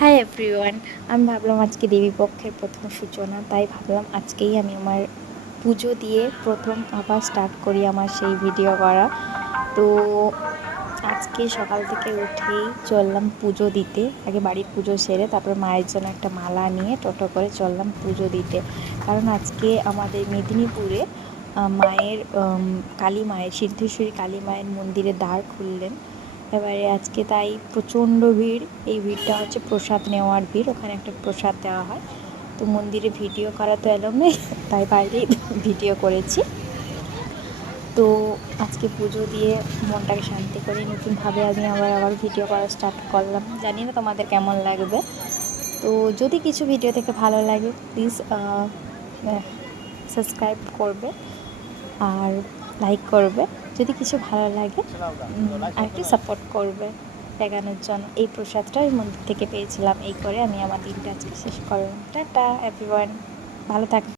Hi everyone. আমি ভাবলাম আজকে দেবীপক্ষের প্রথম সূচনা, তাই ভাবলাম আজকেই আমি আমার পুজো দিয়ে প্রথম আবার স্টার্ট করি আমার সেই ভিডিও করা। তো আজকে সকাল থেকে উঠেই চললাম পুজো দিতে। আগে বাড়ির পুজো সেরে তারপর মায়ের জন্য একটা মালা নিয়ে টোটো করে চললাম পুজো দিতে। কারণ আজকে আমাদের মেদিনীপুরে মায়ের কালী মায়ের সিদ্ধেশ্বরী কালী মায়ের মন্দিরে দ্বার খুললেন। এবারে আজকে তাই প্রচণ্ড ভিড়। এই ভিড়টা হচ্ছে প্রসাদ নেওয়ার ভিড়, ওখানে একটা প্রসাদ দেওয়া হয়। তো মন্দিরে ভিডিও করা তো এলাও নেই, তাই বাইরেই ভিডিও করেছি। তো আজকে পুজো দিয়ে মনটাকে শান্তি করে নতুনভাবে আমি আবার ভিডিও করা স্টার্ট করলাম। জানি না তোমাদের কেমন লাগবে। তো যদি কিছু ভিডিও থেকে ভালো লাগে প্লিজ সাবস্ক্রাইব করবে আর লাইক করবে। যদি কিছু ভালো লাগে আর একটু সাপোর্ট করবে দেখানোর জন্য। এই প্রসাদটা ওই মন্দির থেকে পেয়েছিলাম। এই করে আমি আমার দিনটা আজকে শেষ করলাম। টাটা এভরিওয়ান, ভালো থাকবে।